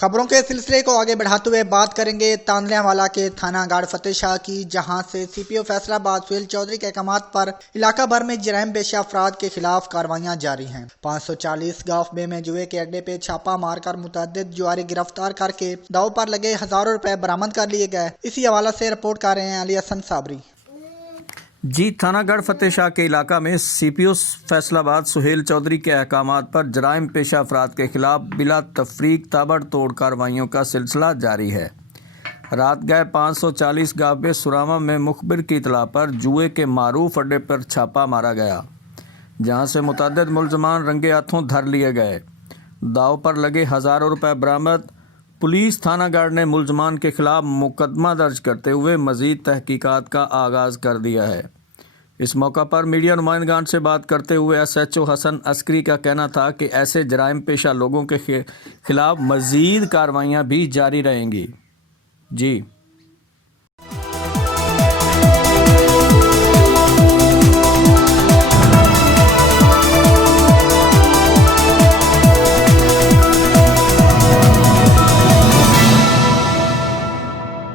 खबरों के सिलसिले को आगे बढ़ाते हुए बात करेंगे तांदलियावाला के थाना गाड़ फतेह शाह की, जहां से सीपीओ फैसलाबाद सुहेल चौधरी के अहकामात पर इलाका भर में जराइम पेशा अफराद के खिलाफ कार्रवाइयां जारी हैं। 540 गांव में जुए के अड्डे पे छापा मारकर मुतअद्दिद जुआरी गिरफ्तार करके दाव पर लगे हजारों रुपए बरामद कर लिए गए। इसी हवाले से रिपोर्ट कर रहे हैं अली हसन साबरी। जी, थाना गढ़ फतेह शाह के इलाका में सीपीओ फैसलाबाद सुहेल चौधरी के अहकामात पर जराइम पेशा अफराद के खिलाफ बिला तफरीक ताबड़तोड़ कार्रवाइयों का सिलसिला जारी है। रात गए 540 गाँव सुरामा में मुखबिर की इतला पर जुए के मारूफ अड्डे पर छापा मारा गया, जहां से मुतअद्दिद मुलजमान रंगे हाथों धर लिए गए। दाव पर लगे हजारों रुपए बरामद। पुलिस थाना गढ़ ने मुलजमान के खिलाफ मुकदमा दर्ज करते हुए मजीद तहकीकात का आगाज कर दिया है। इस मौका पर मीडिया नुमाइंदगान से बात करते हुए SHO हसन अस्करी का कहना था कि ऐसे जराइम पेशा लोगों के खिलाफ मजीद कार्रवाइयां भी जारी रहेंगी। जी।